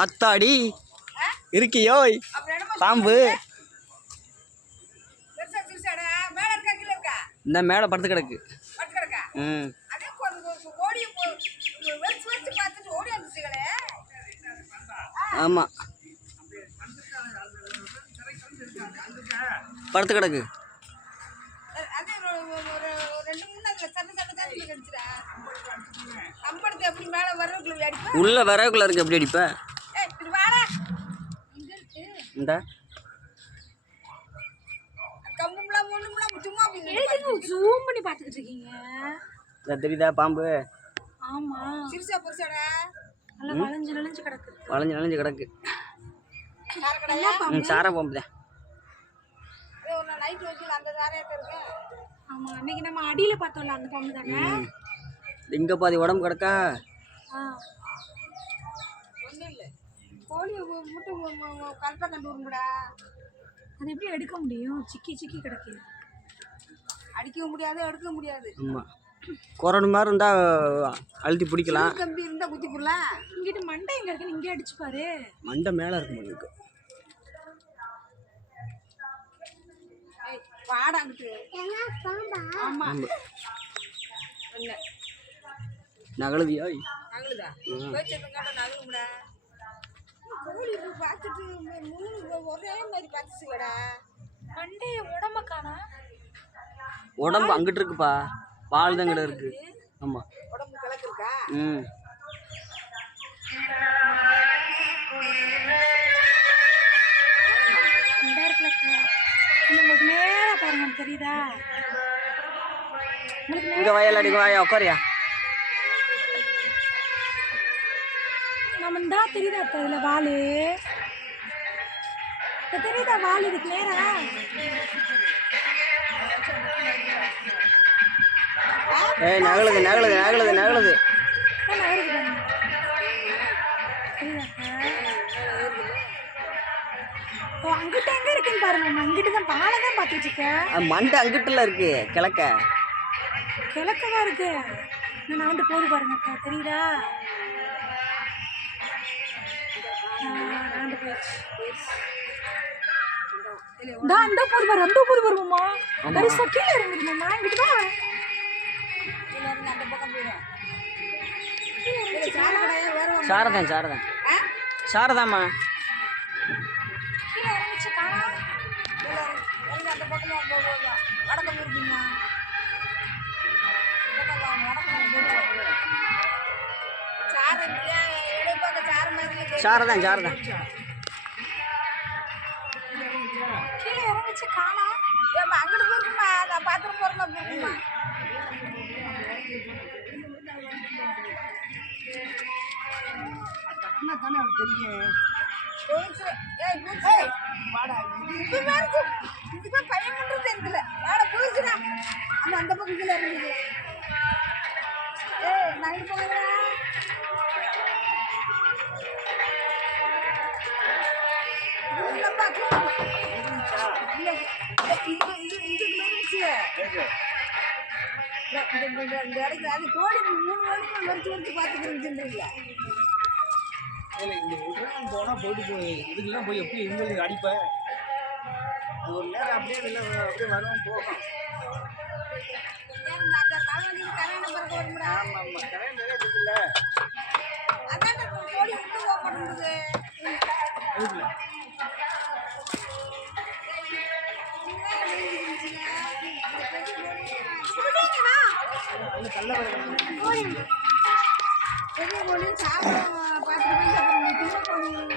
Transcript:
ஆத்தாடி இருக்கியோ பாம்பு. இந்த மேலே படுத்து கிடக்கு. ஆமாம் படுத்து கிடக்கு. உள்ள வரக்குள்ள இருக்கு. எப்படி அடிப்ப? இந்த ஜூம் பண்ணி பார்த்துக்கிட்டு இருக்கீங்க. தெரியுதா பாம்பு? ஆமா நல்லா வளைஞ்சு நெளிஞ்சு கிடக்கு. வளைஞ்சு நெளிஞ்சு கிடக்கு. சார பாம்பு தான். ஆமா அன்னைக்கு நம்ம அடியில பார்த்தோம்ல அந்த பாம்பு தானே. இங்க பாதி உடம்பு கிடக்கா. கோழி முட்டை கரெக்டாக கண்டு வரும்டா. அது எப்படி எடுக்க முடியும்? சிக்கி சிக்கி கிடக்கு. அடிக்கவும் முடியாது எடுக்க முடியாது. ஆமாம் கொரோனா மாதிரி இருந்தால் அழுத்தி பிடிக்கலாம். கம்பி இருந்தால் குத்தி போடலாம். இங்கிட்ட மண்டை எங்கே இருக்குன்னு இங்கே அடிச்சு பாரு. மண்டை மேலே இருக்கு உங்களுக்கு. வாடாங்கிட்டு ஆமாம் நகழுதியா? நகழுதா? நகழும்டா. கோழி பார்த்துட்டு ஒரே மாதிரி பார்த்துச்சுடா. மண்டே உடம்ப காணா. உடம்பு அங்கிட்டு இருக்குப்பா. பால் தான் கிட்ட இருக்கு. ஆமாம் உடம்பு கிழக்கு இருக்கா? உங்களுக்கு நேரா பாருங்க தெரியுதா? இங்கே வயல் அடிக்க வாயா உட்காரியா. நம்ம தான் தெரியுதா இதில் வால் தெரியுதா? வால் இதுக்கு நேரா நகழுது நகழுது நகழுது நகழுது. அங்கிட்ட எங்க இருக்குன்னு பாருங்க. அங்கிட்டு தான் பாலை தான் பார்த்துட்டு இருக்கேன். மண்டை அங்கிட்டுல இருக்கு. கிழக்க கிழக்கதான் இருக்கு. நான் வந்து போது பாருங்க தெரியுதா? அந்த போது பாரு. அந்த போது வருமா? பெருசா கீழே இறங்குதுமா. இங்கிட்டு தான் அந்த பக்கம் போயிடும். சாரதான் சாரதான் சாரதாம்மா. கீழே இறங்கிச்சு காணா. அந்த பக்கமா வடக்கம் இருக்குமா? சாரதான் சாரதான் கீழே இறங்கிச்சு காணா. அங்கிட்டு போயிருக்குமா? நான் பார்த்துட்டு போறேன் போயிருக்குமா? தானே தெரியும். பையன் பண்றது தெரியல. வாட போயிடுச்சுடா. அந்த பக்கம் கீழே இறங்கிது. நான் போகிறேன். அது கோழி 3 வரைக்கும் வரைச்சு வரைச்சு பார்த்துக்கிறீங்களா? போனால் போயிட்டு இதுக்கெல்லாம் போய் எப்படி இவங்களுக்கு அடிப்பேன். ஒரு நேரம் அப்படியே இல்லை அப்படியே வரும் போகும். அந்த தலைவலி கல்யாணம் பிறகு வரும்டா. ஆமாம் ஆமாம் கல்யாணம் நிறைய இருக்குல்ல. அதான் கோழி விட்டு போக மாட்டேங்குது. பெரிய கோழி சாப்பிட பார்த்துட்டு